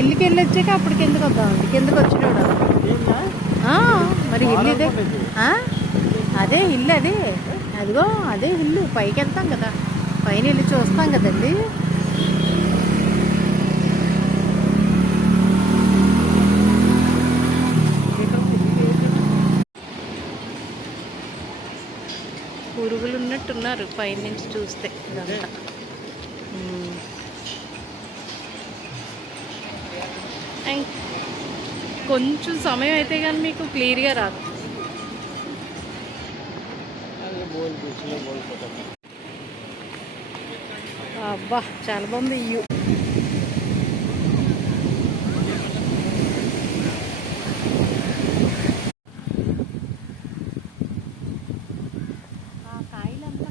ఇల్లుకి వెళ్ళి వచ్చాక అప్పుడు కిందకు వద్దామండి. కిందకు వచ్చినాడు మరి ఇల్లు ఇదే. అదే ఇల్లు అదే. అదిగో అదే ఇల్లు. పైకి వెళ్తాం కదా, పైన వెళ్ళి చూస్తాం కదండి. పురుగులు ఉన్నట్టున్నారు పైనుంచి చూస్తే. ఇదంతా కొంచెం సమయం అయితే కానీ మీకు క్లియర్గా రాదు. అబ్బా చాలా బాగుంది ఇయ్యు. కాయలంతా